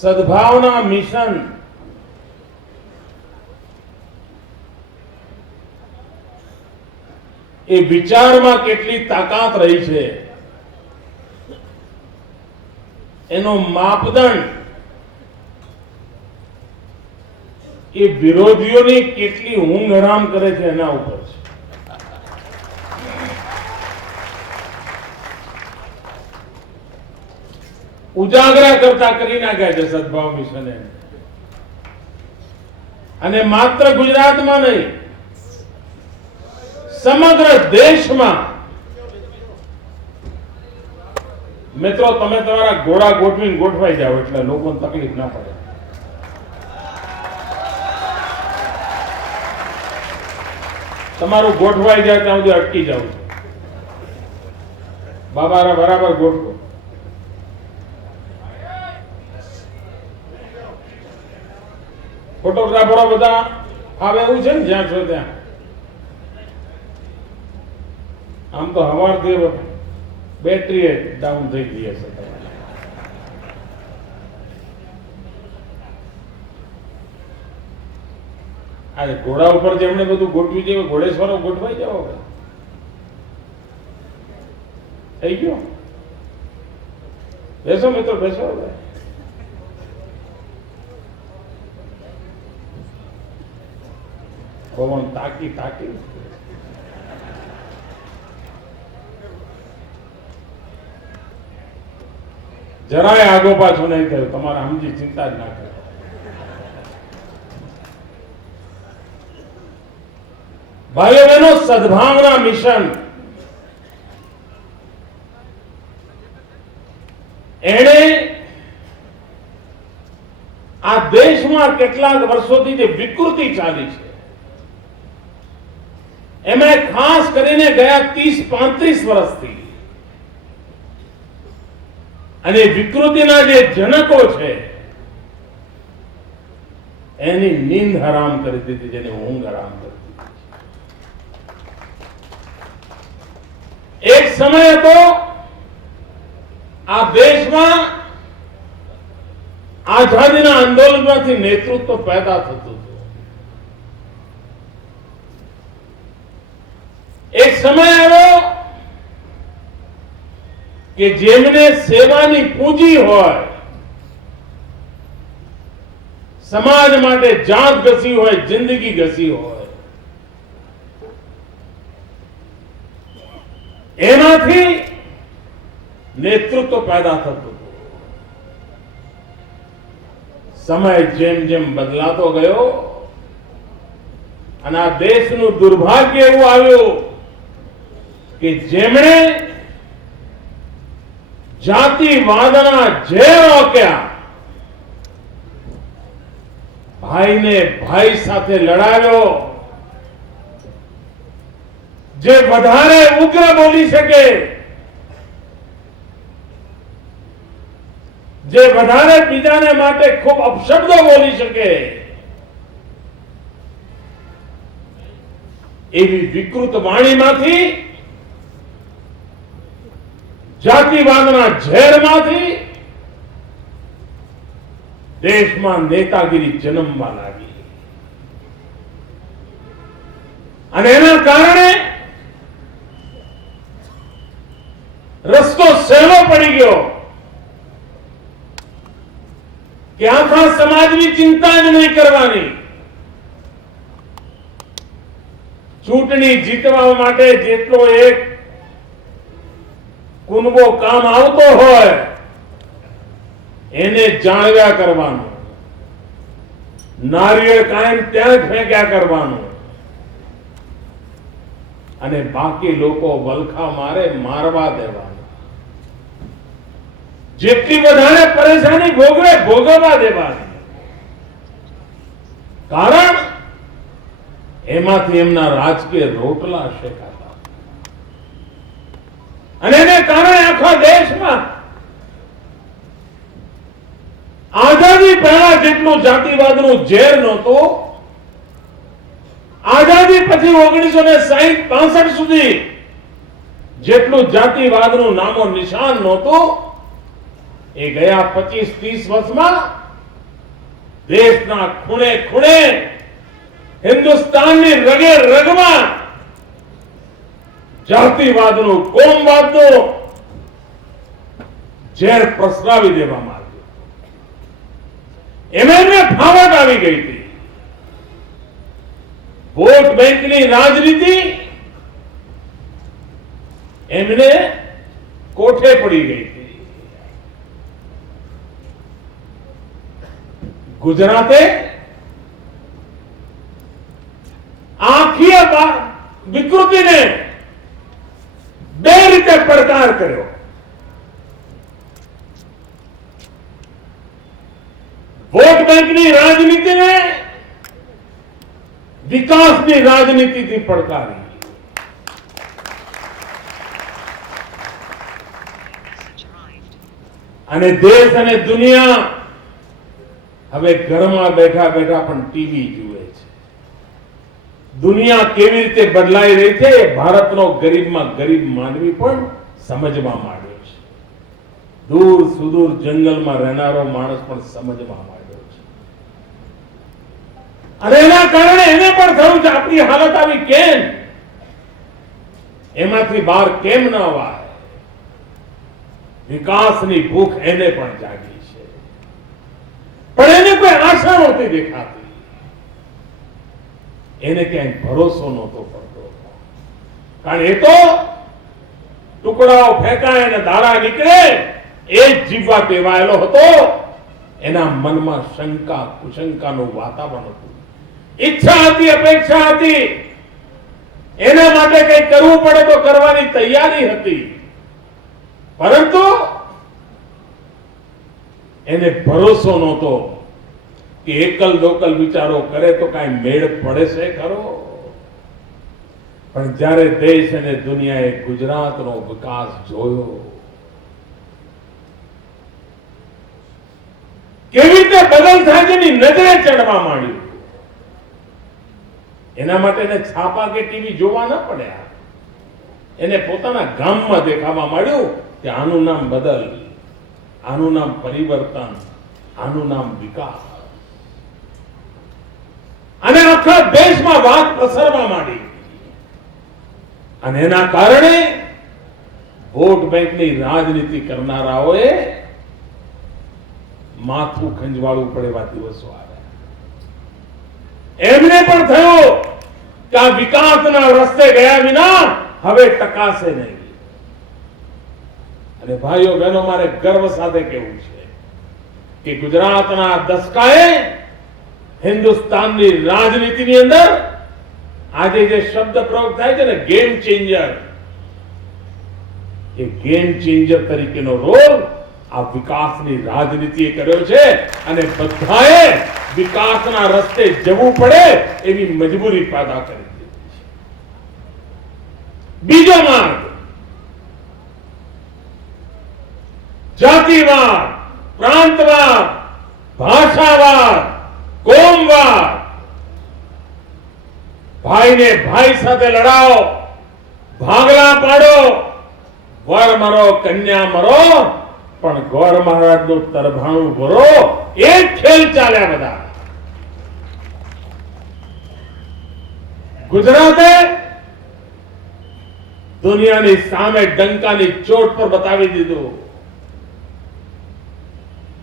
સદભાવના mission એ વિચારમાં કેટલી તાકાત રહી છે એનો માપદંડ એ વિરોધીઓની કેટલી ઊંઘ હરામ કરે છે એના ઉપર છે. ઉજાગરા કરતા કરી નાખ્યા છે સદભાવ મિશને. અને માત્ર ગુજરાતમાં નહીં, સમગ્ર દેશમાં. મિત્રો, તમે તમારા ઘોડા ગોઠવીને ગોઠવાઈ જાઓ એટલે લોકોને તકલીફ ના પડે. તમારું ગોઠવાઈ જાય ત્યાં સુધી અટકી જાવ છો. બાબા બરાબર ગોઠવો. ફોટોગ્રાફરો બધા આવે એવું છે ને જ્યાં છો ત્યાં. આમ તો સવારથી બેટરી ડાઉન થઈ ગઈ હશે. આજે ઘોડા ઉપર જેમણે બધું ગોઠવી દેવું, ઘોડેશ્વરો ગોઠવાઈ જાવ. થઈ ગયો. બેસો મિત્રો, બેસો. પવન તાકી તાકી જરાય આગો પાછો નહીં થયો. તમારે સમજી ચિંતા જ ના કરો. ભાઈઓ બહેનો, સદભાવના મિશન એણે આ દેશમાં કેટલાક વર્ષોથી જે વિકૃતિ ચાલી છે એમાં ખાસ કરીને ગયા 30-35 વર્ષથી અને વિકૃતિના જે જનકો છે એની નીંદ હરામ કરી દીધી, જેની ઊંઘ હરામ કરી દીધી. એક સમય હતો આ દેશમાં આઝાદીના આંદોલનમાંથી નેતૃત્વ પેદા થતું હતું. એક સમય આવ્યો કે જેમને સેવાની પૂંજી હોય, સમાજ માટે જાત ઘસી હોય, જિંદગી ઘસી હોય, એમાંથી નેતૃત્વ પેદા થતું હતું. સમય જેમ જેમ બદલાતો ગયો અને આ દેશનું દુર્ભાગ્ય એવું આવ્યું કે જેમણે જાતિવાદના ઝેર ઓક્યા, ભાઈને ભાઈ સાથે લડાવ્યો, જે વધારે ઉગ્ર બોલી શકે, જે વધારે બીજાને માટે ખૂબ અપશબ્દો બોલી શકે, એવી વિકૃત વાણીમાંથી, જાતિવાદના ઝેરમાંથી દેશમાં નેતાગીરી જન્મવા લાગી. અને એના કારણે રસ્તો સહેલો પડી ગયો કે આખા સમાજની ચિંતા જ નહીં કરવાની. ચૂંટણી જીતવા માટે જેટલો એક કુનબો કામ આવતો હોય એને જાળવ્યા કરવાનું, નારિયેળ કાયમ ત્યાં જ ફેંક્યા કરવાનું, અને બાકી લોકો વલખા મારે મારવા દેવાનું. જેટલી વધારે પરેશાની ભોગવે ભોગવવા દેવાની. કારણ એમાંથી એમના રાજકીય રોટલા શેકાતા. અને એને કારણે આખા દેશમાં આઝાદી પહેલા જેટલું જાતિવાદનું ઝેર નહોતું, આઝાદી પછી 1960-65 સુધી જેટલું જાતિવાદનું નામો નિશાન નહોતું, એ ગયા 25-30 વર્ષમાં દેશના ખૂણે ખૂણે હિન્દુસ્તાનની રગે રગમાં જાતિવાદનું, કોમવાદનું ઝેર પ્રસરાવી દેવામાં આવ્યું. એમને ફાવટ આવી ગઈ હતી. વોટ બેંકની રાજનીતિ એમને કોઠે પડી ગઈ હતી. ગુજરાતે આખી વિકૃતિને બે રીતે પડકાર કર્યો. વોટ બેંકની રાજનીતિને વિકાસની રાજનીતિથી પડકારી. અને દેશ અને દુનિયા હવે ઘરમાં બેઠા બેઠા પણ ટીવી જુએ છે. દુનિયા કેવી રીતે બદલાઈ રહી છે એ ભારતનો ગરીબમાં ગરીબ માનવી પણ સમજવા માંડ્યો છે. દૂર સુદૂર જંગલમાં રહેનારો માણસ પણ સમજવા માંડ્યો છે. અને એના કારણે એને પણ થયું છે આપણી હાલત આવી કેમ, એમાંથી બહાર કેમ ન અવાય. વિકાસની ભૂખ એને પણ જાગી છે, પણ એને કોઈ આશા નહોતી દેખાતી. એને ક્યાંય ભરોસો નહોતો પડતો, કારણ એ તો ટુકડાઓ ફેંકાય અને દાડા નીકળે એ જ જીવવા ટેવાયેલો હતો. એના મનમાં શંકા કુશંકાનું વાતાવરણ હતું. ઈચ્છા હતી, અપેક્ષા હતી, એના માટે કંઈ કરવું પડે તો કરવાની તૈયારી હતી, પરંતુ એને ભરોસો નહોતો કે એકલ દોકલ વિચારો કરે તો કાંઈ મેળ પડે છે ખરો. પણ જ્યારે દેશ અને દુનિયાએ ગુજરાતનો વિકાસ જોયો, કેવી રીતે બદલ થાય તેની નજરે ચડવા માંડ્યું, એના માટે એને છાપા કે ટીવી જોવા ન પડ્યા. એને પોતાના ગામમાં દેખાવા માંડ્યું કે આનું નામ બદલ, આનું નામ પરિવર્તન, આનું નામ વિકાસ. અને આખા દેશમાં વાત પ્રસરવા માંડી. અને એના કારણે વોટ બેંકની રાજનીતિ કરનારાઓએ માથું ખંજવાળવું પડે એવા દિવસો આવ્યા. એમને પણ થયું કે આ વિકાસના રસ્તે ગયા વિના હવે ટકાશે નહીં. અને ભાઈઓ બહેનો, મારે ગર્વ સાથે કહેવું છે કે ગુજરાતના દસકાએ હિન્દુસ્તાનની રાજનીતિની અંદર આજે જે શબ્દ પ્રયોગ થાય છે ને, ગેમ ચેન્જર, એ ગેમ ચેન્જર તરીકેનો રોલ આ વિકાસની રાજનીતિએ કર્યો છે. અને બધાએ વિકાસના રસ્તે જવું પડે એવી મજબૂરી પેદા કરી દીધી છે. બીજો માર્ગ જાતિવાદ, પ્રાંતવાદ, ભાષાવાદ, કોમવાદ. ભાઈને ભાઈ સાથે લડાવો, ભાગલા પાડો, વર મરો કન્યા મરો, પણ ગોર મહારાજનું તરભાણું ભરો, એ ખેલ ચાલ્યા બધા. ગુજરાતે દુનિયાની સામે ડંકાની ચોટ પર બતાવી દીધું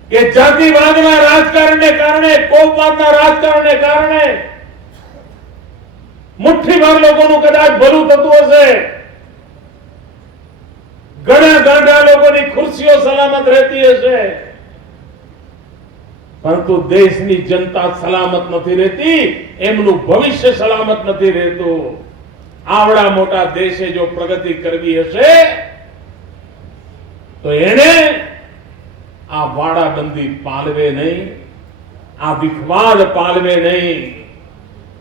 કે જાતિવાદના રાજકારણને કારણે, કોમવાદના રાજકારણને કારણે મુઠ્ઠીભર લોકોનું કદાચ ભલું થતું હશે, ઘણા ગાંડા લોકોની ખુરશીઓ સલામત રહેતી હશે, પરંતુ દેશની જનતા સલામત નથી રહેતી, એમનું ભવિષ્ય સલામત નથી રહેતું. આવડા મોટા દેશે જો પ્રગતિ કરવી હશે તો એને આ વાડાબંધી પાલવે નહીં, આ વિખવાદ પાલવે નહીં,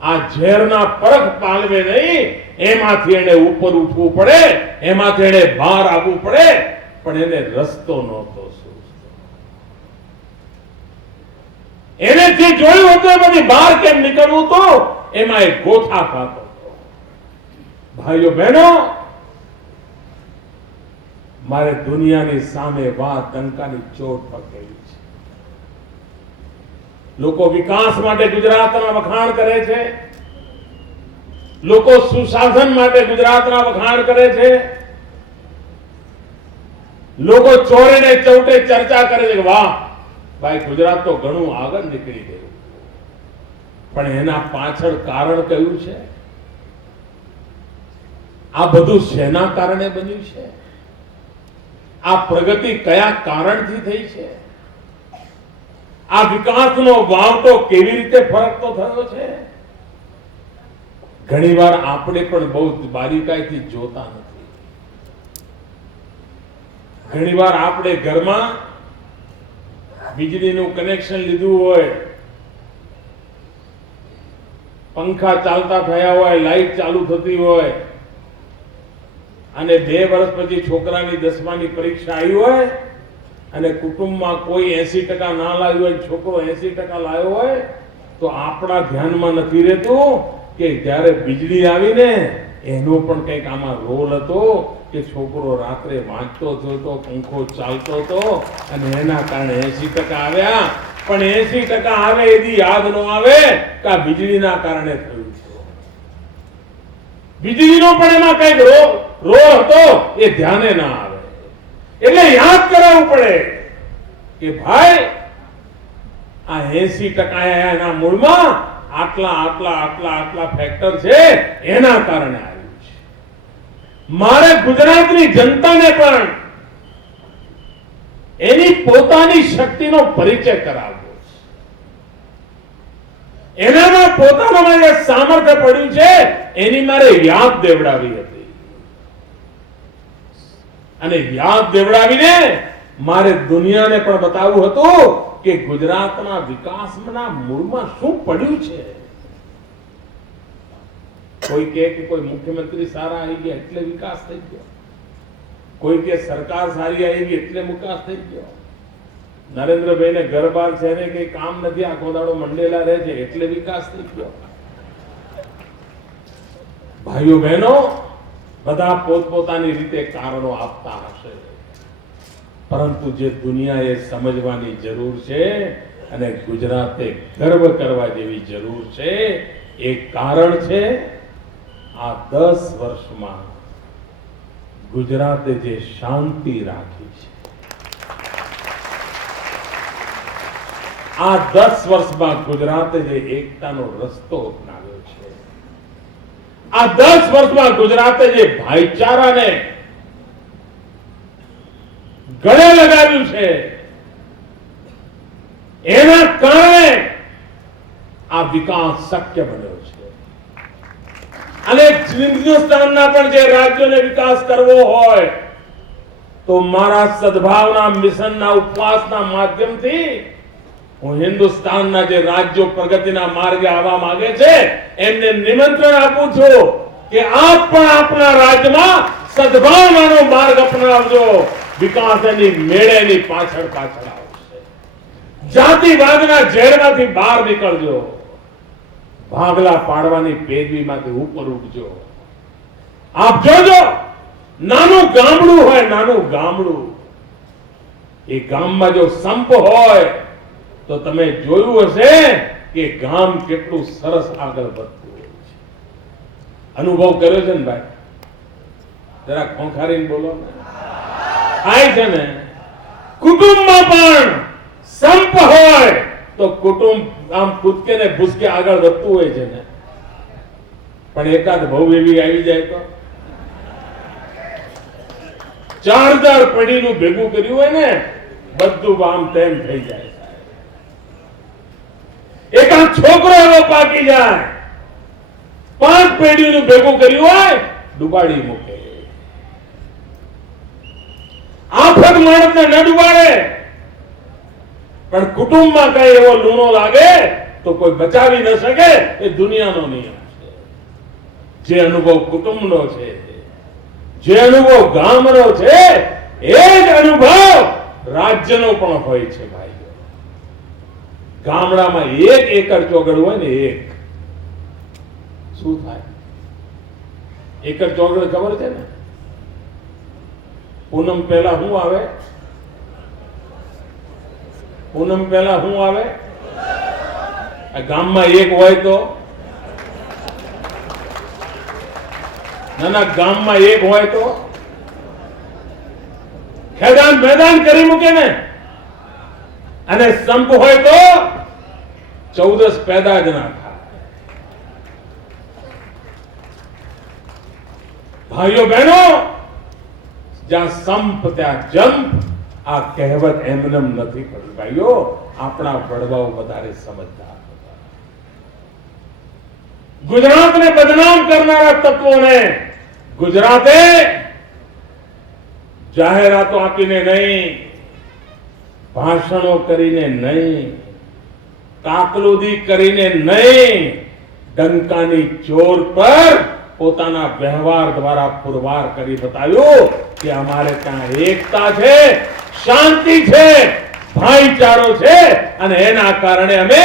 આ ઝેરના પરખ પાલવે નહીં. એમાંથી એને ઉપર ઉઠવું પડે, એમાંથી એને બહાર આવવું પડે, પણ એને રસ્તો નહોતો. એને જે જોયું હતું એમાંથી બહાર કેમ નીકળવું તો એમાં એક ગોથા ખાતો હતો. ભાઈઓ બહેનો, મારે દુનિયાની સામે વાત ડંકાની ચોટ પર કહી છે લોકો વિકાસ માટે ગુજરાતના વખાણ કરે છે, લોકો સુશાસન માટે ગુજરાતના વખાણ કરે છે, લોકો ચોરે ને ચૌટે ચર્ચા કરે છે કે વાહ ભાઈ ગુજરાત તો ઘણું આગળ નીકળી ગયું, પણ એના પાછળ કારણ કયું છે? આ બધું શેના કારણે બન્યું છે? આ પ્રગતિ કયા કારણથી થઈ છે? આ વિકાસનો વાવટો કેવી રીતે ફરકતો થયો છે? ઘણીવાર આપણે પણ બહુ બારીકાઈથી જોતા નથી. ઘણીવાર આપણે ઘરમાં વીજળીનું કનેક્શન લીધું હોય, પંખા ચાલતા થયા હોય, લાઈટ ચાલુ થતી હોય અને 2 વર્ષ પછી છોકરાની 10માની પરીક્ષા આવી હોય અને કુટુંબમાં કોઈ 80% ના લાવ્યું હોય, છોકરો 80% લાવ્યો હોય, તો આપણા ધ્યાનમાં નથી રહેતું કે જ્યારે વીજળી આવીને એનો પણ કંઈક આમાં રોલ હતો કે છોકરો રાત્રે વાંચતો હતો, પંખો ચાલતો હતો અને એના કારણે 80% આવ્યા. પણ 80% આવે એની યાદ ન આવે કે આ વીજળીના કારણે થયું છે. વીજળીનો પણ એમાં કંઈક રોલ હતો એ ધ્યાને ના આવે. એટલે યાદ કરાવવું પડે કે ભાઈ આ 80% એના મૂળમાં આટલા ફેક્ટર છે, એના કારણે આવ્યું છે. મારે ગુજરાતની જનતાને પણ એની પોતાની શક્તિનો પરિચય કરાવવો છે. એનામાં પોતાનામાં જે સામર્થ્ય પડ્યું છે એની મારે યાદ દેવડાવી હતી અને યાદ દેવડાવીને મારે દુનિયાને પણ બતાવવું હતું કે ગુજરાતના વિકાસના મૂળમાં શું પડ્યું છે. કોઈ કહે કે કોઈ મુખ્યમંત્રી સારા આવી ગયા એટલે વિકાસ થઈ ગયો, કોઈ કે સરકાર સારી આવી ગઈ એટલે વિકાસ થઈ ગયો, નરેન્દ્રભાઈને ઘર-બાર છે ને કઈ કામ નથી, આખો દાડો મંડેલા રહે છે એટલે વિકાસ થઈ ગયો. ભાઈઓ બહેનો બધા પોતપોતાની રીતે કારણો આપતા હશે, પરંતુ જે દુનિયાએ સમજવાની જરૂર છે અને ગુજરાતે ગર્વ કરવા જેવી જરૂર છે એ કારણ છે આ 10 વર્ષમાં ગુજરાતે જે શાંતિ રાખી છે. આ 10 વર્ષમાં ગુજરાતે જે એકતાનો રસ્તો અપનાવ્યો છે, આ 10 વર્ષમાં ગુજરાતે જે ભાઈચારાને ગળે લગાવ્યું છે, એના કારણે આ વિકાસ શક્ય બન્યો છે. અને હિન્દુસ્તાનના પણ જે રાજ્યોને વિકાસ કરવો હોય તો મારા સદભાવના મિશનના ઉપવાસના માધ્યમથી હું હિન્દુસ્તાનના જે રાજ્યો પ્રગતિના માર્ગે આવવા માંગે છે એમને નિમંત્રણ આપું છું કે આપ પણ આપના રાજ્યમાં સદભાવનાનો માર્ગ અપનાવજો. વિકાસ એની મેળેની પાછળ આવશે. જાતિવાદના ઝેરમાંથી બહાર નીકળજો, ભાગલા પાડવાની પેદવીમાંથી ઉપર ઉઠજો. આપ જોજો, નાનું ગામડું હોય, નાનું ગામડું, એ ગામમાં જો સંપ હોય તો તમે જોયું હશે કે ગામ કેટલું સરસ આગળ વધતું હોય છે. અનુભવ કર્યો છે ને ભાઈ? જરા ખોંખારીને બોલો ને. થાય છે ને? કુટુંબમાં પણ સંપ હોય તો કુટુંબ આમ કૂદકે ને ભૂસકે આગળ વધતું હોય છે ને. પણ એકાદ બહુ એવી આવી જાય તો 4000 પેઢીનું ભેગું કર્યું હોય ને બધું આમ તેમ થઈ જાય. એકાદ છોકરો એવો પાકી જાય, 5 પેઢીનું ભેગું કર્યું હોય ડુબાડી મૂકે. આફત માણસને ન ડુબાડે, પણ કુટુંબમાં કઈ એવો લૂણો લાગે તો કોઈ બચાવી ન શકે. એ દુનિયાનો નિયમ છે. જે અનુભવ કુટુંબનો છે, જે અનુભવ ગામનો છે, એ જ અનુભવ રાજ્યનો પણ હોય છે. ભાઈ, ગામડામાં 1 એકર ચોગડ હોય ને, શું થાય? એકર ચોગડ ખબર છે ને? પૂનમ પહેલા શું આવે? પૂનમ પહેલા શું આવે? આ ગામમાં એક હોય તો નાના ગામમાં એક હોય તો ખેદાન મેદાન કરી મૂકે ને, અને સંપ હોય તો 14 પેદા જ ના થાય. ભાઈઓ બહેનો, જ્યાં સંપ ત્યાં જંપ. આ કહેવત એમનેમ નથી પડી ભાઈઓ, આપણા વડવાઓ વધારે સમજદાર હતા. ગુજરાતને બદનામ કરનારા તત્વોને ગુજરાતે જાહેરાતો આપીને નહીં, ભાષણો કરીને નહીં, કાકલુદી કરીને નહીં, ડંકાની જોર પર પોતાના વ્યવહાર દ્વારા પુરવાર કરી બતાવ્યું કે અમારે ત્યાં એકતા છે, શાંતિ છે, ભાઈચારો છે, અને એના કારણે અમે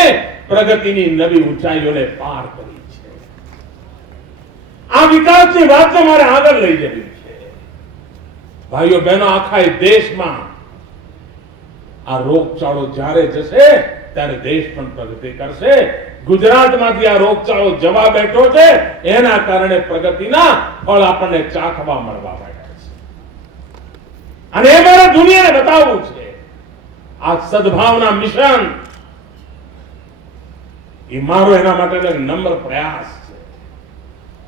પ્રગતિની નવી ઊંચાઈઓને પાર કરી છે. આ વિકાસની વાત મારે આગળ લઈ જવી છે. ભાઈઓ બહેનો, આખા દેશમાં આ રોગચાળો જ્યારે જશે ત્યારે દેશ પણ પ્રગતિ કરશે. ગુજરાતમાંથી આ રોગચાળો જવા બેઠો છે, એના કારણે પ્રગતિના ફળ આપણને ચાખવા મળવા માંડ્યા છે. અને એ મારે દુનિયાને બતાવવું છે. આ સદભાવના મિશન એ મારો એના માટેનો નમ્ર પ્રયાસ છે.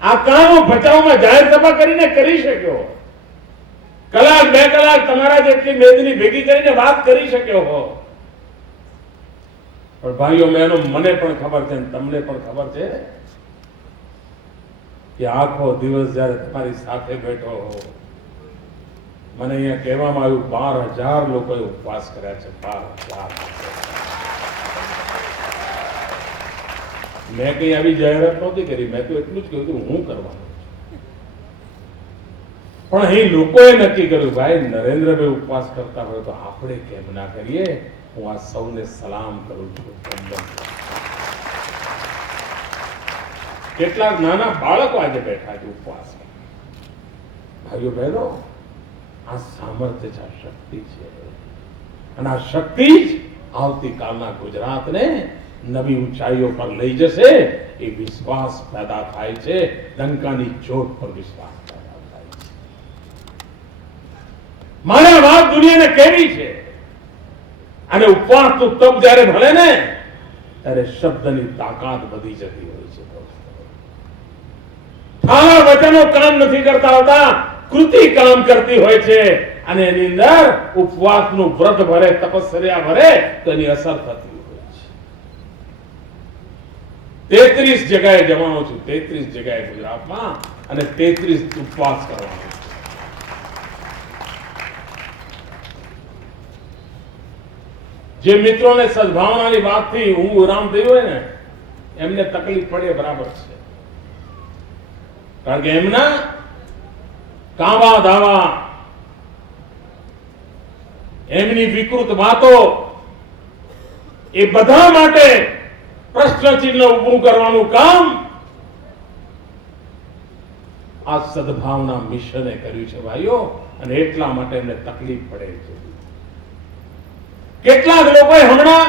આ કામ હું ભચાઉમાં જાહેર સભા કરીને કરી શક્યો, કલાક 2 કલાક તમારા જેટલી મેદની ભેગી કરીને વાત કરી શક્યો હો. પણ ભાઈઓ બહેનો, મને પણ ખબર છે, તમને પણ ખબર છે કે આખો દિવસ જયારે તમારી સાથે બેઠો હો, મને અહીંયા કહેવામાં આવ્યું 12,000 લોકોએ ઉપવાસ કર્યા છે. 12,000. મેં કઈ આવી જાહેરાત નહોતી કરી, મેં તો એટલું જ કહ્યું કે હું કરવાનું. પણ અહીં લોકોએ નક્કી કર્યું, ભાઈ નરેન્દ્રભાઈ ઉપવાસ કરતા હોય તો આપણે કેમ ના કરીએ. હું આ સૌને સલામ કરું છું. કેટલાક નાના બાળકો આજે બેઠા છે ઉપવાસમાં. ભાઈઓ બહેનો, આ સામર્થ્ય છે, આ શક્તિ છે, અને આ શક્તિ જ આવતીકાલના ગુજરાતને નવી ઊંચાઈઓ પર લઈ જશે. એ વિશ્વાસ પેદા થાય છે, ડંકાની ચોટ પર વિશ્વાસ પેદા થાય છે. મારે વાત દુનિયાને કેવી છે, અને ઉપવાસનું તપ જ્યારે ભળે ને ત્યારે શબ્દની તાકાત વધી જતી હોય છે. થાળા વચનો કામ નથી કરતા હોતા, કૃતિ કામ કરતી હોય છે. અને એની અંદર ઉપવાસનું વ્રત ભરે, તપસ્યા ભરે તો એની અસર થતી હોય છે. 33 જગ્યાએ જવાનો છું, 33 જગ્યાએ ગુજરાતમાં, અને 33 ઉપવાસ કરવાનો. જે મિત્રોને સદભાવનાની વાતથી હું વિરામ થયું હોય ને, એમને તકલીફ પડે બરાબર છે. કારણ કે એમના કાવા દાવા, એમની વિકૃત વાતો, એ બધા માટે પ્રશ્નચિહ્ન ઉભું કરવાનું કામ આ સદભાવના મિશને કર્યું છે ભાઈઓ. અને એટલા માટે એમને તકલીફ પડે છે. કેટલાક લોકોએ હમણાં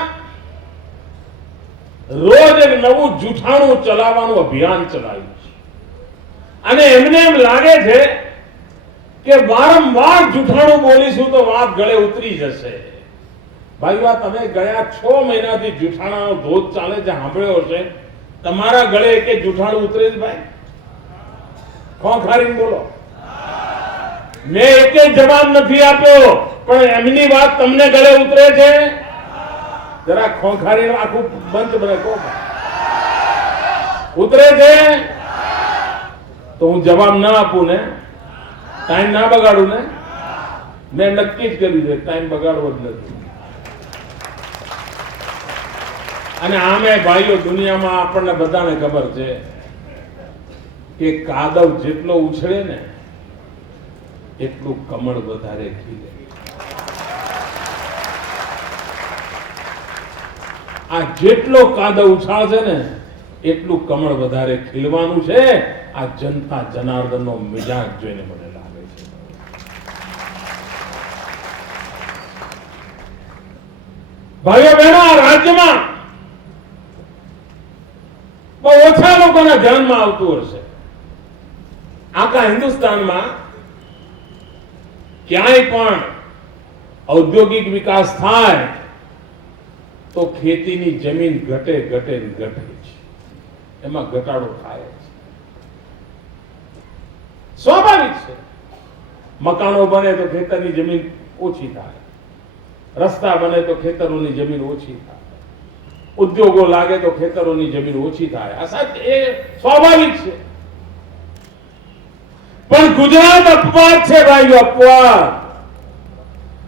રોજ એક નવું જૂઠાણું ચલાવવાનું અભિયાન ચલાવ્યું છે, અને એમને એમ લાગે છે કે વારંવાર જૂઠાણું બોલીશું તો વાત ગળે ઉતરી જશે. ભાઈ, આ તમે ગયા 6 મહિનાથી જૂઠાણાનો ધોધ ચાલે છે, સાંભળ્યો હશે. તમારા ગળે એક જૂઠાણું ઉતરે છે ભાઈ? ખોખારીને બોલો. મેં એક જવાબ નથી આપ્યો, પણ એમની વાત તમને ગળે ઉતરે છે? જરા ખોખારી આખું બંધ બને કહો, ઉતરે છે? તો હું જવાબ ના આપું ને, ટાઈમ ના બગાડું ને. મેં નક્કી જ કર્યું છે, ટાઈમ બગાડવો જ નથી. અને આમે ભાઈઓ, દુનિયામાં આપણને બધાને ખબર છે કે કાદવ જેટલો ઉછળે ને એટલું કમળ વધારે ખીલે. આ જેટલો કાદવ ઉછાળશે ને એટલું કમળ વધારે ખીલવાનું છે. આ જનતા જનાર્દનનો મિજાજ જોઈને મને લાગે છે. ભાઈઓ બહેનો, આ રાજ્યમાં ધ્યાનમાં આવતું હશે, આખા હિન્દુસ્તાનમાં ક્યાંય પણ ઔદ્યોગિક વિકાસ થાય તો ખેતીની જમીન ઘટે ઘટે ઘટે છે, એમાં ઘટાડો થાય છે, સ્વાભાવિક છે. મકાનો બને તો ખેતરની જમીન ઓછી થાય, રસ્તા બને તો ખેતરોની જમીન ઓછી થાય, ઉદ્યોગો લાગે તો ખેતરોની જમીન ઓછી થાય. આ સાચું, એ સ્વાભાવિક છે. પણ ગુજરાત અપવાદ છે ભાઈઓ, અપવાદ.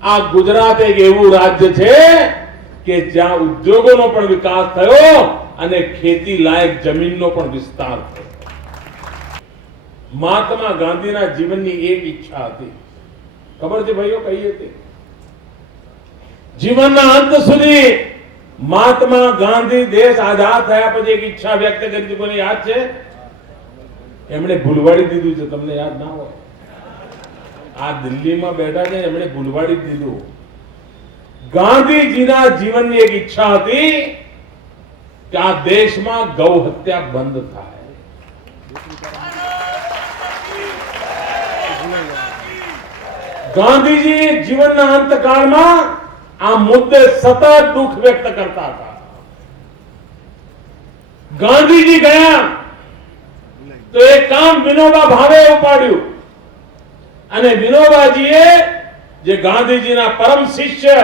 આ ગુજરાત એક એવું રાજ્ય છે કે જ્યાં ઉદ્યોગોનો પણ વિકાસ થયો અને ખેતી લાયક જમીનનો પણ વિસ્તાર થયો. મહાત્મા ગાંધીના જીવનની એક ઈચ્છા હતી, ખબર છે ભાઈઓ કઈ હતી? જીવનના અંત સુધી મહાત્મા ગાંધી દેશ આઝાદ થયા પછી એક ઈચ્છા વ્યક્ત કરી હતી, કોને યાદ છે? એમણે ભૂલવાડી દીધું છે, તમને યાદ ના હોય. આ દિલ્હીમાં બેઠા છે, એમણે ભૂલવાડી દીધું. ગાંધીજીના જીવનની એક ઈચ્છા હતી કે આ દેશમાં ગૌ હત્યા બંધ થાય. ગાંધીજી જીવનના અંતકાળમાં આ મુદ્દે સતત દુઃખ વ્યક્ત કરતા હતા. ગાંધીજી ગયા તો એક કામ વિનોબા ભાવે ઉપાડ્યું અને વિનોબાજીએ, જે ગાંધીજીના પરમ શિષ્ય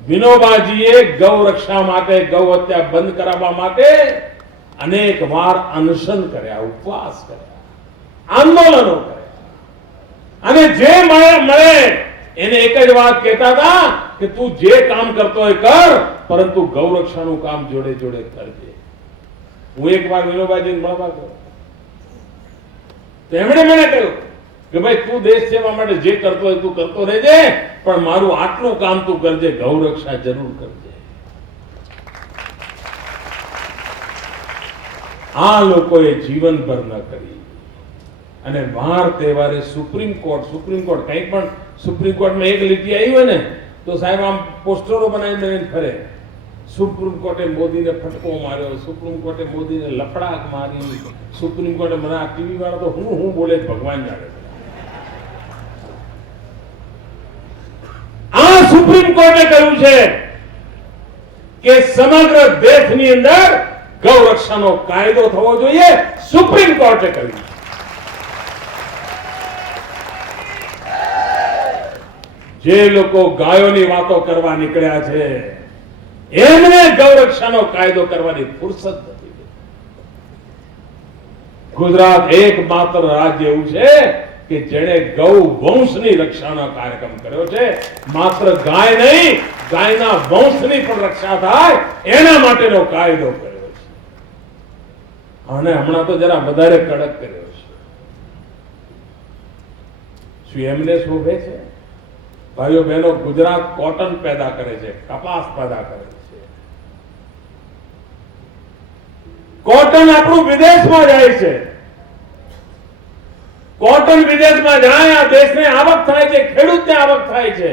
વિનોબાજીએ ગૌ રક્ષા માટે, ગૌ હત્યા બંધ કરાવવા માટે અનેક વાર અનશન કર્યા, ઉપવાસ કર્યા, આંદોલનો કર્યા અને જે મળે એને એક જ વાત કહેતા હતા કે તું જે કામ કરતો હોય કર, પરંતુ ગૌ રક્ષાનું કામ જોડે જોડે કરજે. હું એક વાર વિનોબાજીને મળવા ગયો તો એમણે મને કહ્યું કે ભાઈ તું દેશ સેવા માટે જે કરતો હોય તું કરતો રહેજે, પણ મારું આટલું કામ તું કરજે, ગૌ રક્ષા જરૂર કરજે. આ લોકોએ જીવનભર ન કરી અને વાર તહેવારે સુપ્રીમ કોર્ટ કંઈ પણ સુપ્રીમ કોર્ટમાં એક લીટી આવી હોય ને તો સાહેબ આમ પોસ્ટરો બનાવીને ફરે. સુપ્રીમ કોર્ટે મોદીને ફટકો માર્યો, સુપ્રીમ કોર્ટે મોદીને લફડાક મારી, સુપ્રીમ કોર્ટે મને આ ટીવી વાળા તો હું બોલે ભગવાન જાણે. આ સુપ્રીમ કોર્ટે કહ્યું છે કે સમગ્ર દેશની અંદર ગૌ રક્ષાનો કાયદો થવો જોઈએ. સુપ્રીમ કોર્ટે કહ્યું. જે લોકો ગાયોની વાતો કરવા નીકળ્યા છે એમને ગૌ રક્ષાનો કાયદો કરવાની ફુરસદ નથી. ગુજરાત એકમાત્ર રાજ્ય એવું છે કે જેણે ગૌ વંશની રક્ષાનો કાર્યક્રમ કર્યો છે. માત્ર ગાય નહીં, ગાયના વંશની પણ રક્ષા થાય એના માટેનો કાયદો કર્યો છે અને હમણાં તો જરા વધારે કડક કર્યો છે. શું એમને શોભે છે? ભાઈઓ બહેનો, ગુજરાત કોટન પેદા કરે છે, કપાસ પેદા કરે છે. કોટન આપણું વિદેશમાં જાય છે. કોટન વિદેશમાં જાય, આ દેશને આવક થાય છે, ખેડૂતને આવક થાય છે.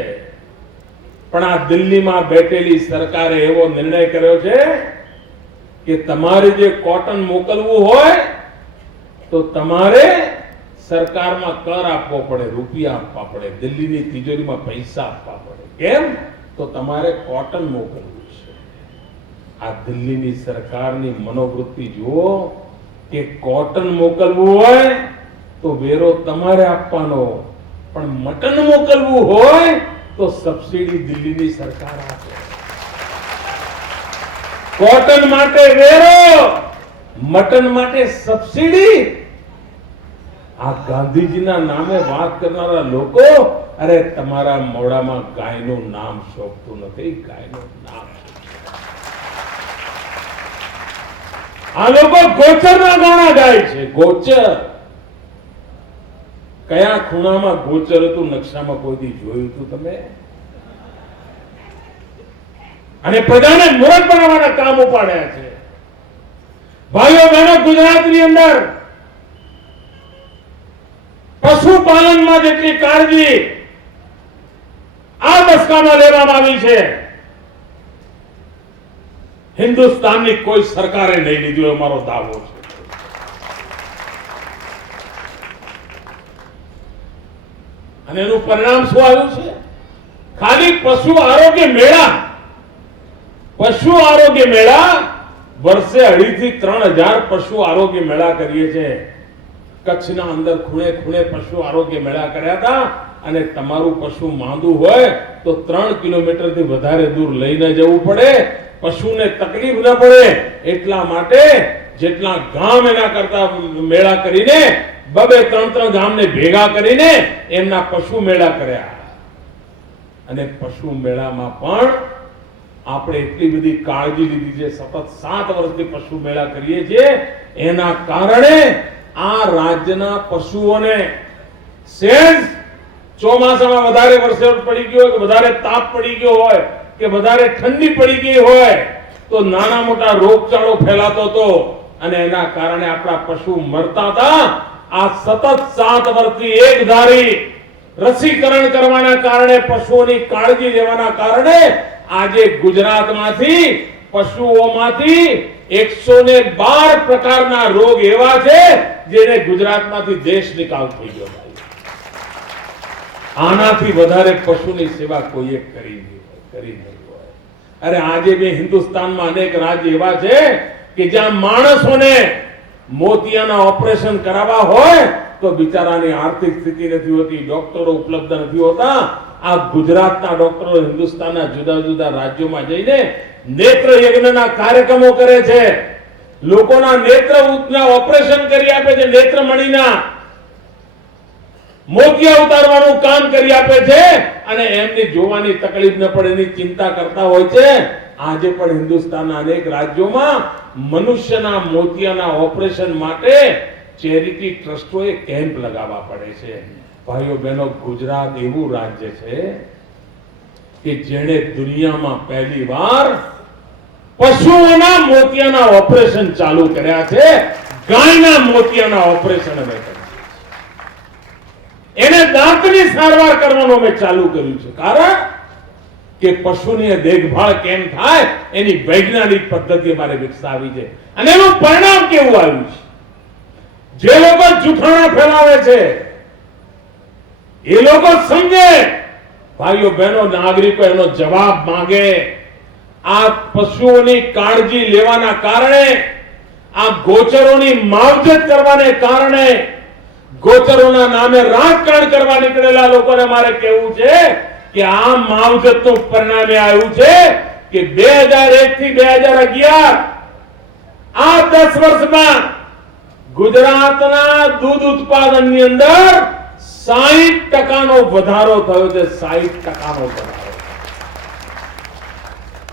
પણ આ દિલ્હીમાં બેઠેલી સરકારે એવો નિર્ણય કર્યો છે કે તમારે જે કોટન મોકલવું હોય તો તમારે સરકારમાં કર આપવો પડે, રૂપિયા આપવા પડે, દિલ્હીની તિજોરીમાં પૈસા આપવા પડે. કેમ? તો તમારે કોટન મોકલવું છે. આ દિલ્હીની સરકારની મનોવૃત્તિ જુઓ કે કોટન મોકલવું હોય તો વેરો તમારે આપવાનો, પણ મટન મોકલવું હોય તો સબસિડી દિલ્હીની સરકાર આપે. કોટન માટે વેરો, મટન માટે સબસિડી. આ ગાંધીજીના નામે વાત કરનારા લોકો, અરે તમારા મોઢામાં ગાયનું નામ શોભતું નથી. ગાયનું નામ, આ લોકો ગોચરના ગાણા ગાય છે. ગોચર કયા ખૂણામાં ગોચર હતું નકશામાં કોઈથી જોયું હતું તમે? અને પ્રજાને મૂર્ખ બનાવવાના કામ ઉપાડ્યા છે. ભાઈઓ બહેનો, ગુજરાતની અંદર પશુપાલનમાં જેટલી કાળજી આ દશકામાં લેવામાં આવી છે, હિન્દુસ્તાનની કોઈ સરકારે નહીં લીધું, એ મારો દાવો છે. અને એનું પરિણામ શું આવ્યું છે? ખાલી પશુ આરોગ્ય મેળા વર્ષે 2.5 થી 3,000 પશુ આરોગ્ય મેળા કરીએ છીએ. કચ્છના અંદર ખૂણે ખૂણે પશુ આરોગ્ય મેળા કર્યા હતા. અને તમારું પશુ માંદું હોય તો 3 કિલોમીટરથી વધારે દૂર લઈને જવું પડે, પશુને તકલીફ ન પડે એટલા માટે જેટલા ગામ એના કરતા મેળા કરીને 2-3 ગામને ભેગા કરીને એમના પશુ મેળા કર્યા. અને પશુ મેળામાં પણ આપણે એટલી બધી કાળજી લીધી છે. સતત 7 વર્ષથી પશુ મેળા કરીએ છીએ. એના કારણે આ રાજ્યના પશુઓને સેન્સ ચોમાસામાં વધારે વરસાદ પડી ગયો હોય કે વધારે તાપ પડી ગયો હોય કે વધારે ઠંડી પડી ગઈ હોય તો નાના મોટા રોગચાળો ફેલાતો હતો અને એના કારણે આપણા પશુ મરતા હતા. આ સતત 7 વર્ષથી એક ધારી રસીકરણ કરવાના કારણે, પશુઓની કાળજી લેવાના કારણે આજે ગુજરાતમાંથી પશુઓમાંથી 112 પ્રકારના રોગ એવા છે જેને ગુજરાતમાંથી દેશ નિકાલ થઈ ગયો. આનાથી વધારે પશુની સેવા કોઈએ કરી નહીં હોય. અરે આજે બે હિન્દુસ્તાનમાં અનેક રાજ્ય એવા છે કે જ્યાં માણસોને મોતિયાના ઓપરેશન કરાવવા હોય તો બિચારાની આર્થિક સ્થિતિ નથી હોતી, ડોક્ટરો ઉપલબ્ધ નથી હોતા. આ ગુજરાતના ડોક્ટરો હિન્દુસ્તાનના જુદા જુદા રાજ્યોમાં જઈને નેત્ર યજ્ઞના કાર્યક્રમો કરે છે. લોકોના નેત્રના ઓપરેશન કરી આપે છે, નેત્રમણીના મોતિયા ઉતારવાનું કામ કરી આપે છે અને એમની જોવાની તકલીફ ન પડે એની ચિંતા કરતા હોય છે. આજે પણ હિન્દુસ્તાનના અનેક રાજ્યોમાં મનુષ્યના મોતિયાના ઓપરેશન માટે ચેરિટી ટ્રસ્ટોએ કેમ્પ લગાવવા પડે છે. ભાઈઓ બહેનો, ગુજરાત એવું રાજ્ય છે કે જેણે દુનિયામાં પહેલીવાર પશુઓના મોતિયાના ઓપરેશન ચાલુ કર્યા છે. ગાયના મોતિયાના ઓપરેશન અમે કર્યા, એને દાંતની સારવાર કરવાનું અમે ચાલુ કર્યું છે. કારણ કે પશુની દેખભાળ કેમ થાય એની વૈજ્ઞાનિક પદ્ધતિ અમારે વિકસાવી છે. અને એનું પરિણામ કેવું આવ્યું છે? જે લોકો જૂઠાણા ફેલાવે છે એ લોકો સમજે. ભાઈઓ બહેનો, નાગરિકો એનો જવાબ માંગે. આ પશુઓની કાળજી લેવાના કારણે, આ ગોચરોની માવજત કરવાને કારણે, ગોચરોના નામે રાજકારણ કરવા નીકળેલા લોકોને મારે કહેવું છે કે આ માવજતનું પરિણામ આવ્યું છે કે 2001 થી 2011 આ 10 વર્ષમાં ગુજરાતના દૂધ ઉત્પાદનની અંદર 60% વધારો થયો છે. 60% વધારો.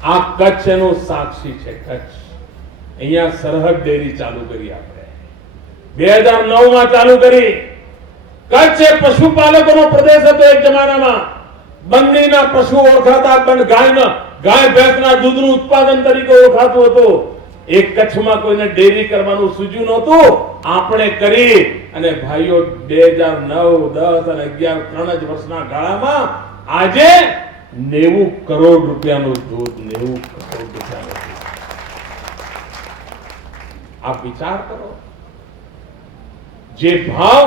આ કચ્છ એનું સાક્ષી છે. કચ્છ અહીંયા સરહદ ડેરી ચાલુ કરી આપણે 2009માં ચાલુ કરી. કચ્છ એ પશુપાલકોનો પ્રદેશ હતો. એક જમાનામાં બંદીના પશુ ઓળખાતા, પણ ગાય ભેંસના દૂધનું ઉત્પાદન તરીકે ઓળખાતું હતું. એક કચ્છમાં કોઈને ડેરી કરવાનું સૂઝ્યું નહોતું. આપણે કરી અને ભાઈઓ 2009, 10 અને 11 3 જ વર્ષના ગાળામાં આજે 90 કરોડ રૂપિયાનું દૂધ, 90 કરોડ રૂપિયાનું દૂધ. આપ વિચાર કરો, જે ભાવ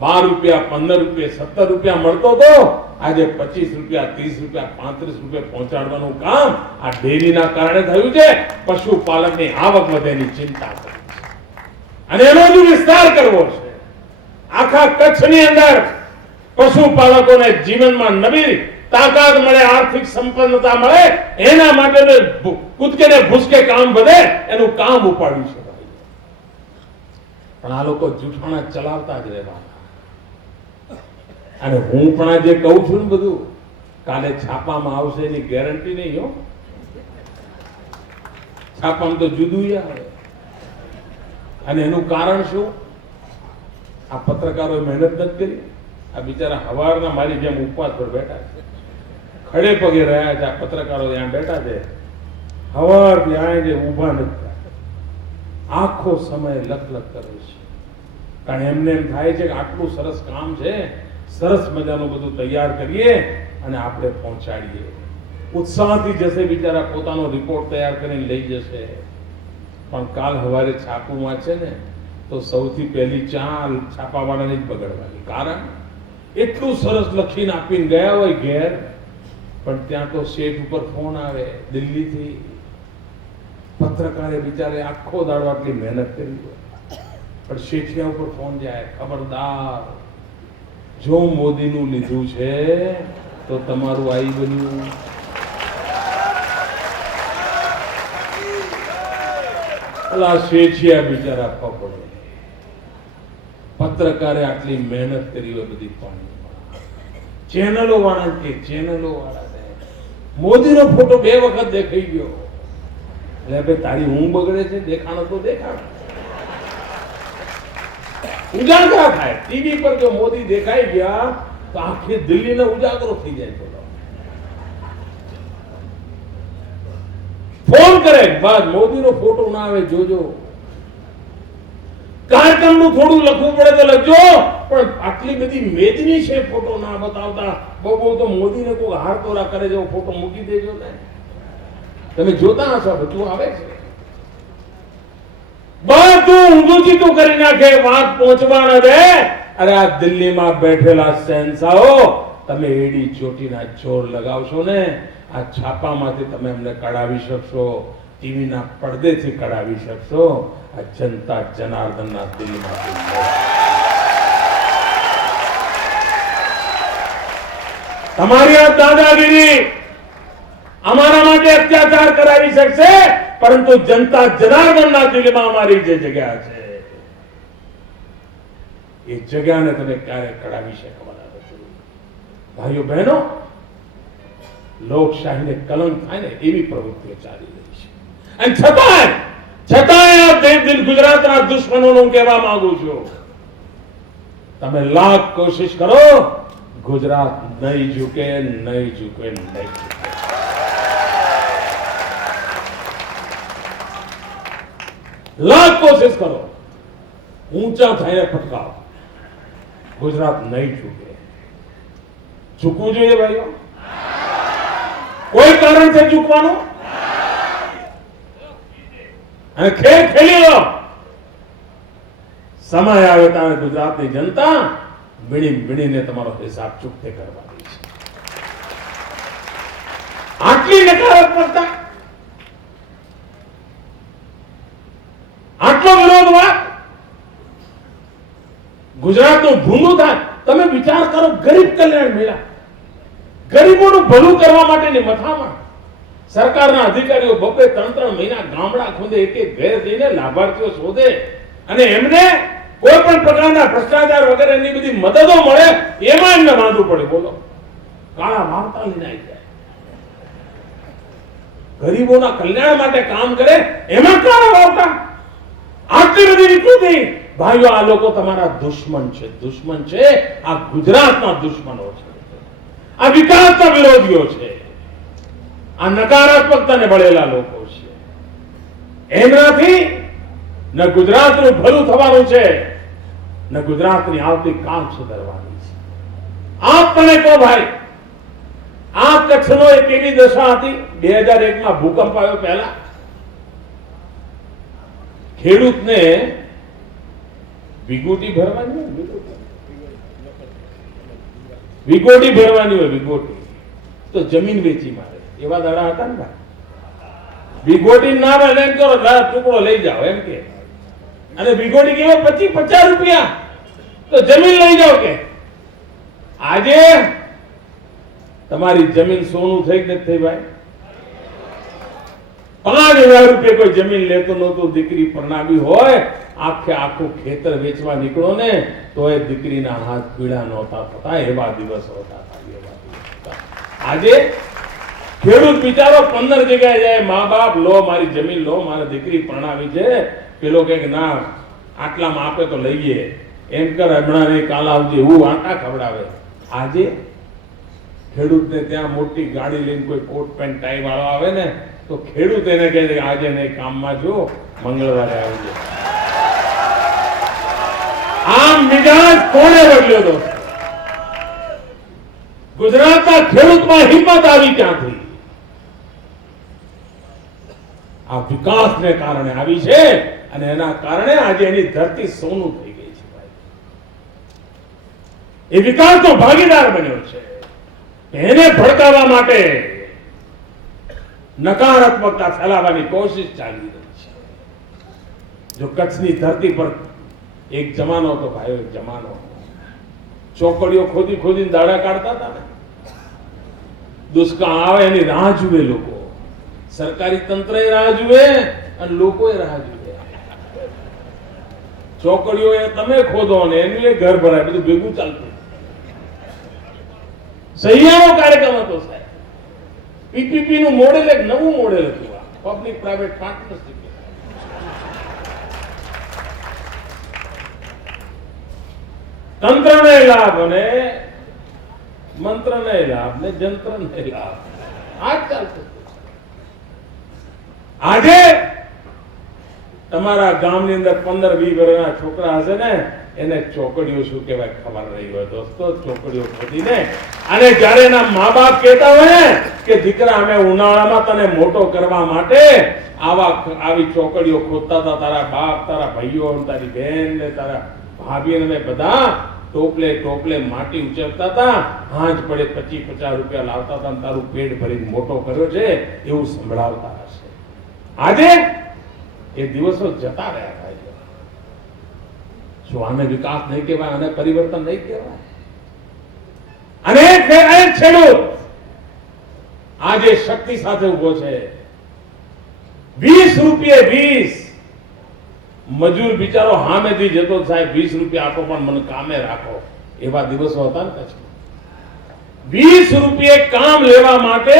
12 રૂપિયા, 15 રૂપિયા, 17 રૂપિયા મળતો હતો, આજે 25 રૂપિયા, 30 રૂપિયા, 35 રૂપિયા પહોંચાડવાનું કામ આ ડેરીના કારણે થયું છે. પશુપાલકની આવક વધેની ચિંતા કરી છે અને એનો જ વિસ્તાર કરવો છે. આખા કચ્છની અંદર પશુપાલકોને જીવનમાં નવી તાકાત મળે, આર્થિક સંપન્નતા મળે, એના માટે કૂદકે ને ભૂસકે કામ વધે એનું કામ ઉપાડ્યું છે. પણ આ લોકો જૂઠાણા ચલાવતા જ રહેવાના. અને હું પણ આ જે કહું છું ને બધું કાલે છાપામાં આવશે એની ગેરંટી નહીં હો. છાપામાં તો જુદું આવે. અને એનું કારણ શું? આ પત્રકારોએ મહેનત નથી કરી. આ બિચારા હવારના મારી જેમ ઉપવાસ પર બેઠા છે, ખડે પગે રહ્યા છે. આ પત્રકારો ત્યાં બેઠા છે, હવારથી આય ઉભા નથી, આખો સમય લખ કરે છે. કારણ એમને એમ થાય છે કે આટલું સરસ કામ છે, સરસ મજાનું બધું તૈયાર કરીએ અને આપણે પહોંચાડીએ. ઉત્સાહથી જશે બિચારા, પોતાનો રિપોર્ટ તૈયાર કરીને લઈ જશે. પણ કાલ સવારે છાપુમાં છે ને તો સૌથી પહેલી ચાલ છાપાવાળાની જ બગડવાની. કારણ એટલું સરસ લખીને આપીને ગયા હોય ઘેર, પણ ત્યાં તો શેઠ ઉપર ફોન આવે દિલ્હીથી. પત્રકારે બિચારે આખો દાડો આટલી મહેનત કરી હોય, પણ શેઠિયા ઉપર ફોન જાય, ખબરદાર જો મોદીનું લીધું છે તો તમારું આઈ બન્યું. અલા શેઠિયા બિચારા પકડે. પત્રકારે આટલી મહેનત કરી હોય બધી પાણી, ચેનલો વાળા કે ચેનલો વાળા મોદીનો ફોટો 2 વખત દેખાઈ ગયો. એટલે ભાઈ તારી ઊંઘ બગડે છે, દેખાણો તો દેખાણ ઉજાગરા થાય. ટીવી પર જો મોદી દેખાઈ ગયા તો આખી દિલ્હીનો ઉજાગરો થઈ જાય. ફોન કરે બાદ મોદીનો ફોટો ના આવે જોજો. કાર્યક્રમનું થોડું લખવું પડે તો લખજો, પણ આટલી બધી મેદની છે ફોટો ના બતાવતા. બહુ તો મોદીને કોઈ હાર તોરા કરે જેવો ફોટો મૂકી દેજો ને. તમે જોતા હશો બધું આવે છે, બધું ઊંધું ચીતું કરી નાખે, વાત પહોંચવા ન દે. અરે આ દિલ્હીમાં બેઠેલા શહેનશાહો, તમે એડી ચોટીના જોર લગાવશો ને, આ છાપામાંથી તમે એમને કઢાવી શકશો, ટીવીના પડદેથી કઢાવી શકશો. આ જનતા જનાર્દનના દિલમાંથી તમારી આ દાદાગીરી અમારા માટે અત્યાચાર કરાવી શકશે, પરંતુ જનતા જનાર્દનના દિલમાં અમારી જે જગ્યા છે એ જગ્યાને તમે ક્યારે કઢાવી શકવાના નથી. ભાઈઓ બહેનો, લોકશાહીને કલંક થાય ને એવી પ્રવૃત્તિઓ ચાલી રહી છે. અને છતાંય દિલ ગુજરાતના દુશ્મનોને હું કહેવા માંગુ છું, તમે લાખ કોશિશ કરો, ગુજરાત નહીં ઝૂકે, નહીં ઝૂકે, નહીં ઝૂકે. લાખ કોશિશ કરો, ઊંચા થઈને ફટકાવો, ગુજરાત નહીં ઝૂકે. ઝૂકવું જોઈએ ભાઈઓ, કોઈ કારણ છે ઝૂકવાનું? અને ખેલ ખેલી લો. સમય આવે ત્યારે ગુજરાતની જનતા વીણીને તમારો હિસાબ ચૂકતે કરવાની છે. આટલી નકારાત્મકતા, આટલો વિરોધવાદ, ગુજરાતનું ભૂંગું થાય. તમે વિચાર કરો, ગરીબ કલ્યાણ મેળા, ગરીબોનું ભલું કરવા માટેની મથામણ. સરકારના અધિકારીઓ 2-3 મહિના ગામડા ખોદે, એક ઘેર જઈને લાભાર્થીઓ શોધે, અને એમને કોઈ પણ પ્રકારના ભ્રષ્ટાચાર વગેરેની બધી મદદો મળે, એમાં એમને વાંધું પડે. બોલો, કાળા વાર્તા લઈને આવી જાય. ગરીબોના કલ્યાણ માટે કામ કરે, એમાં કાળા વાર્તા. આટલી બધી વિકૃતિ. ભાઈઓ, આ લોકો તમારા દુશ્મન છે, દુશ્મન છે. આ ગુજરાતના દુશ્મનો છે, આ વિકાસના વિરોધીઓ છે, આ નકારાત્મકતાને ભળેલા લોકો છે. એમનાથી ન ગુજરાતનું ભલું થવાનું છે, ન ગુજરાતની આવતી કામ સુધરવાની છે. આપ મને કહો ભાઈ, આ કચ્છનો એક એવી દશા હતી 2001માં ભૂકંપ આવ્યો પહેલા. ખેડૂતને વિગોટી ભરવાની હોય, વિગોટી ભરવાની હોય, વિગોટી તો જમીન વેચી મારે એવા દાડા હતા ને ભાઈ. વિગોટી ના મળે એમ કરો, ટુકડો લઈ જાઓ એમ કે. અને વિગોટી કેવો 25-50 રૂપિયા, તો જમીન લઈ જાઓ કે. આજે તમારી જમીન સોનું થઈ કે નથી થઈ ભાઈ? 5000 રૂપિયા કોઈ જમીન લેતો નહોતું. દીકરી પરણાવી હોય, આખું ખેતર વેચવા નીકળો ને તો એ દીકરીના હાથ પીળા નહોતા થતા, એવા દિવસો હતા. આજે ખેડૂત બિચારો 15 જગ્યાએ જાય, મા બાપ લો મારી જમીન લો, મારી દીકરી પરણાવી છે. પેલો કે ના, આટલામાં આપે તો લઈએ, એમ કર, હમણાં નહીં કાલ આવજે, એવું આટા ખવડાવે. આજે ખેડૂતને ત્યાં મોટી ગાડી લઈને કોઈ કોટ પેન્ટ ટાઈ વાળો આવે ને તો ખેડૂત એને કહે છે આજે નહીં, કામમાં જો, મંગળવારે આવજે. આમ મિજાજ કોને બદલ્યો તો? ગુજરાતના ખેડૂતમાં હિંમત આવી ક્યાંથી? આ વિકાસને કારણે આવી છે, અને એના કારણે આજે એની ધરતી સોનું થઈ ગઈ છે ભાઈ. એ વિકાસનો ભાગીદાર બન્યો છે. એને ભડકાવવા માટે નકારાત્મકતા ફેલાવવાની કોશિશ ચાલી રહી છે. જો કચ્છની ધરતી પર એક જમાનો હતો ભાઈઓ, એક જમાનો, ચોકડીઓ ખોદી ખોદીને દાડા કાઢતા હતા ને. દુષ્કાળ આવે એની રાહ જુએ લોકો, સરકારી તંત્ર રાહ જુએ અને લોકો રાહ જુએ. ચોકડીઓ એ તમે ખોદો ને એનું એ ઘર ભરાય, બધું ભેગું ચાલતું. સહિયારો કાર્યક્રમ હતો સાહેબ. પીપીપી નું મોડેલ એક નવું મોડેલ હતું, આ પબ્લિક પ્રાઇવેટ પાર્ટનરશિપ. તંત્રને લાભ અને મંત્રને લાભ ને જંત્રને લાભ, આ જ ચાલતું. આજે તમારા ગામની અંદર 15-20 વર્ષના છોકરા હશે ને, એને ચોકડીઓ શું કહેવાય ખબર નહીં હોય દોસ્તો. ચોકડીઓ ખોદીને અને જ્યારે એના મા બાપ કહેતા હોય ને કે દીકરા અમે ઉનાળામાં તને મોટો કરવા માટે આવી ચોકડીઓ ખોદતા હતા, તારા બાપ, તારા ભાઈઓ, તારી બહેન ને તારા ભાભી ને બધા ટોપલે ટોપલે માટી ઉચકતા હતા, હાંજ પડે 25-50 રૂપિયા લાવતા હતા, તારું પેટ ભરીને મોટો કર્યો છે એવું સંભળાવતા હશે. આજે એ દિવસો જતા રહ્યા ભાઈ. શું આને વિકાસ નહીં કહેવાય? આને પરિવર્તન નહીં કહેવાય? અને ખેડૂત આજે શક્તિ સાથે ઉભો છે. 20 રૂપિયે 20 મજૂર બિચારો હામેથી જતો, સાહેબ 20 રૂપિયા આપો પણ મને કામે રાખો, એવા દિવસો હતા ને કચ્છમાં. 20 રૂપિયે કામ લેવા માટે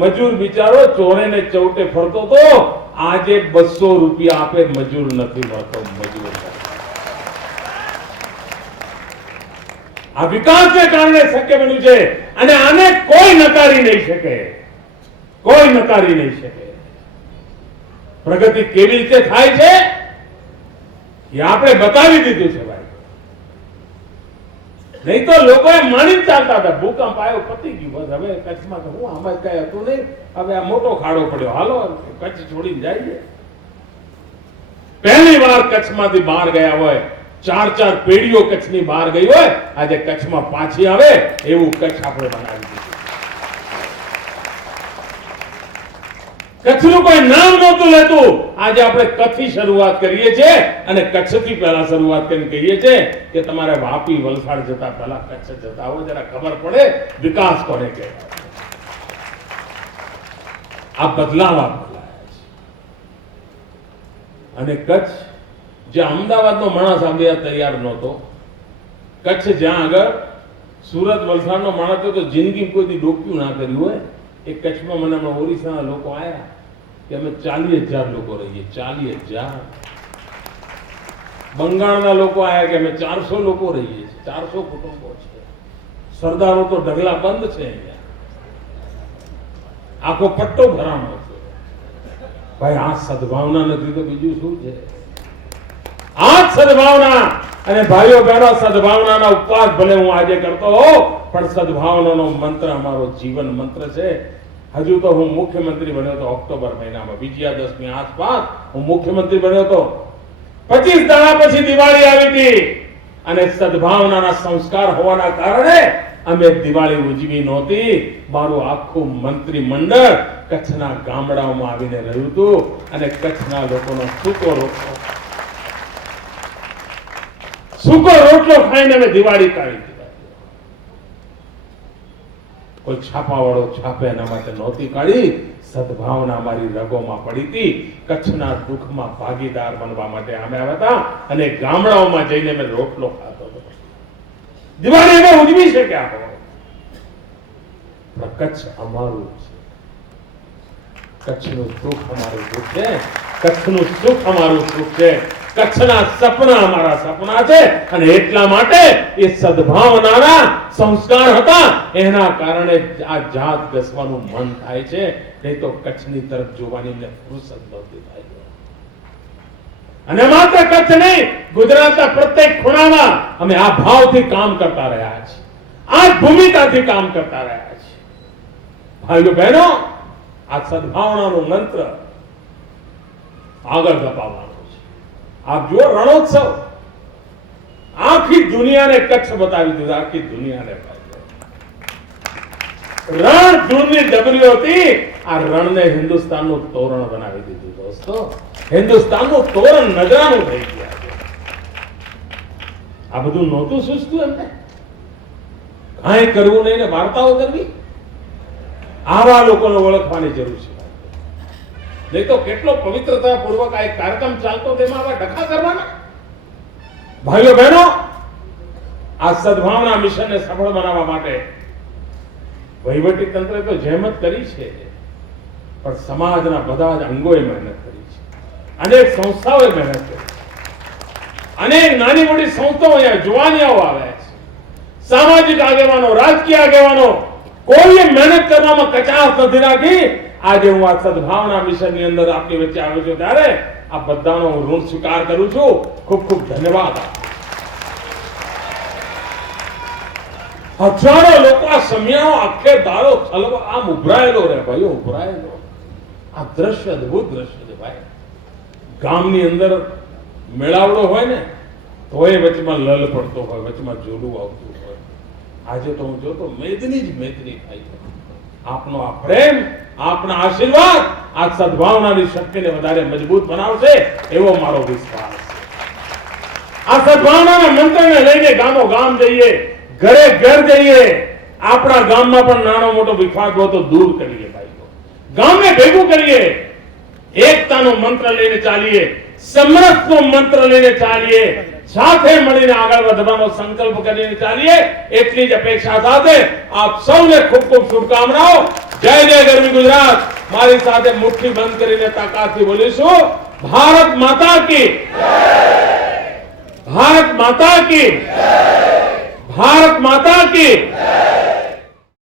મજૂર બિચારો ચોરે ને ચૌટે ફરતો તો. આજે 200 રૂપિયા આપે મજૂર નથી મળતો. મજૂર આ વિકાસને કારણે શક્ય બન્યું છે અને આને કોઈ નકારી નહીં શકે, કોઈ નકારી નહીં શકે. પ્રગતિ કેવી રીતે થાય છે એ આપણે બતાવી દીધું છે ભાઈ. નહીં તો લોકોએ માની ચાલતા હતા ભૂકંપ આવ્યો પતી ગયું બસ. હવે કચ્છમાં તો હું આમાં કઈ હતું નહીં, હવે આ મોટો ખાડો પડ્યો, હાલો કચ્છ છોડીને જઈએ. પહેલી વાર કચ્છમાંથી બહાર ગયા હોય, 4 પેઢીઓ કચ્છની બહાર ગઈ હોય, આજે કચ્છમાં પાછી આવે એવું કચ્છ આપણે બનાવી દીધું. કચ્છનું કોઈ નામ નહોતું લેતું, આજે આપણે કચ્છથી શરૂઆત કરીએ છીએ અને કચ્છથી પહેલા શરૂઆત કરીને કહીએ છીએ કે તમારે વાપી વલસાડ જતા પહેલા કચ્છ જતા હોય, જરા ખબર પડે વિકાસ કોને કહેવાય. આ બદલાવ બદલાયા છે. અને કચ્છ જે અમદાવાદનો માણસ આવ્યા તૈયાર નહોતો, કચ્છ જ્યાં આગળ સુરત વલસાડનો માણસ હતો જિંદગી કોઈ ડોક્યું ના કર્યું હોય, એ કચ્છમાં મને હમણાં ઓરિસ્સાના લોકો આવ્યા કે અમે 40,000 લોકો રહીએ. 40,000. બંગાળના લોકો આવ્યા કે અમે 400 લોકો રહીએ છીએ. 400 કુટુંબો છે. સરદારો તો ઢગલા બંધ છે અહીંયા, આખો પટ્ટો ભરાણો છે ભાઈ. આ સદભાવના નથી તો બીજું શું છે? આ સદભાવના. અને ભાઈઓ બહેનો, સદભાવનાના ઉપવાસ ભલે હું આજે કરતો હોઉં, પણ સદભાવનાનો મંત્ર અમારો જીવન મંત્ર છે. હજુ તો હું મુખ્યમંત્રી બન્યો હતો ઓક્ટોબર મહિનામાં, વિજયાદશમી આસપાસ હું મુખ્યમંત્રી બન્યો હતો. 25 દાડા પછી દિવાળી આવી હતી અને સદભાવનાના સંસ્કાર હોવાના કારણે અમે દિવાળી ઉજવી નહોતી. મારું આખું મંત્રીમંડળ કચ્છના ગામડાઓમાં આવીને રહ્યું હતું અને કચ્છના લોકોનો સૂકો રોટલો ખાઈને અમે દિવાળી કાઢી દીધી. કોઈ છાપાવાળો છાપે એના માટે નહોતી કાઢી. સદભાવના અમારી રગોમાં પડી હતી. કચ્છના દુઃખમાં ભાગીદાર બનવા માટે અમે આવ્યા હતા અને ગામડાઓમાં જઈને અમે રોટલો ખાતો હતો. દિવાળી અમે ઉજવી શક્યા હોય, કચ્છ અમારું છે. કચ્છનું સુખ અમારું સુખ છે. કચ્છનું સુખ અમારું સુખ છે. કચ્છના સપના અમારા સપના છે અને એટલા માટે એ સદભાવનાના સંસ્કાર હતા, એના કારણે આ જાત બેસવાનું મન થાય છે. નહીં તો કચ્છની તરફ જોવાની મને ફુરસત નહોતી થાય. અને માત્ર કચ્છ નહીં, ગુજરાતના પ્રત્યેક ખૂણામાં અમે આ ભાવથી કામ કરતા રહ્યા છીએ, આ ભૂમિકાથી કામ કરતા રહ્યા છીએ. ભાઈઓ બહેનો, આ સદભાવનાનું મંત્ર આગળ ધપાવવાનું. આપ જુઓ, રણોત્સવ આખી દુનિયાને કચ્છ બતાવી દીધું, આખી દુનિયાને. રણ ધૂળની ડબરીઓ હતી, આ રણને હિન્દુસ્તાનનું તોરણ બનાવી દીધું. દોસ્તો, હિન્દુસ્તાનનું તોરણ નજરાનું થઈ ગયા છે. આ બધું નહોતું સૂચતું એમને. કાંઈ કરવું નહીં ને વાર્તાઓ કરવી. આવા લોકોને ઓળખવાની જરૂર છે. નહીં તો કેટલો પવિત્રતા પૂર્વક આ એક કાર્યક્રમ ચાલતો, તેમાં આવા ડખા કરવાના. ભાઈઓ બહેનો, આ સદભાવના મિશનને સફળ બનાવવા માટે વહીવટી તંત્રે તો જહેમત કરી છે, પણ સમાજના બધા જ અંગોએ મહેનત કરી છે. અનેક સંસ્થાઓએ મહેનત કરી છે. અનેક નાની મોટી સંસ્થાઓ અહીંયા જુવાનિયાઓ આવ્યા છે. સામાજિક આગેવાનો, રાજકીય આગેવાનો, કોઈએ મહેનત કરવામાં કચાશ નથી રાખી. આજે હું આ સદભાવના મિશનની અંદર આપની વચ્ચે આવ્યો છું, ત્યારે આ બધાનો હું ઋણ સ્વીકાર કરું છું. ખૂબ ખૂબ ધન્યવાદ. હજારો લોકો આ સમિયાનો આખે દાડો છલવા આમ ઉભરાયેલો રહે. ભાઈઓ, ઉભરાયેલો. આ દ્રશ્ય અદભુત દ્રશ્ય છે ભાઈ. ગામની અંદર મેળાવડો હોય ને તોય વચમાં લલ પડતો હોય, વચમાં જોડું આવતું હોય. આજે તો હું જોતો મેદની જ મેદની થાય છે. આપનો આ પ્રેમ, આપના આશીર્વાદ આ સદભાવનાની શક્તિને વધારે મજબૂત બનાવશે એવો મારો વિશ્વાસ છે. આ સદભાવનાના મંત્રને લઈને ગામો ગામ જઈએ, ઘરે ઘર જઈએ. આપણા ગામમાં પણ નાનો મોટો વિવાદ હોય તો દૂર કરીએ ભાઈઓ. ગામને ભેગું કરીએ, એકતાનો મંત્ર લઈને ચાલીએ, સમરસનો મંત્ર લઈને ચાલીએ, સાથે મળીને આગળ વધવાનો સંકલ્પ કરીને ચાલીએ. એટલી જ અપેક્ષા સાથે આપ સૌને ખૂબ ખૂબ શુભકામનાઓ. જય જય ગરવી ગુજરાત. મારી સાથે મુઠ્ઠી બંધ કરીને તાકાતથી બોલીશું, ભારત માતા કી જય, ભારત માતા કી જય, ભારત માતા કી જય.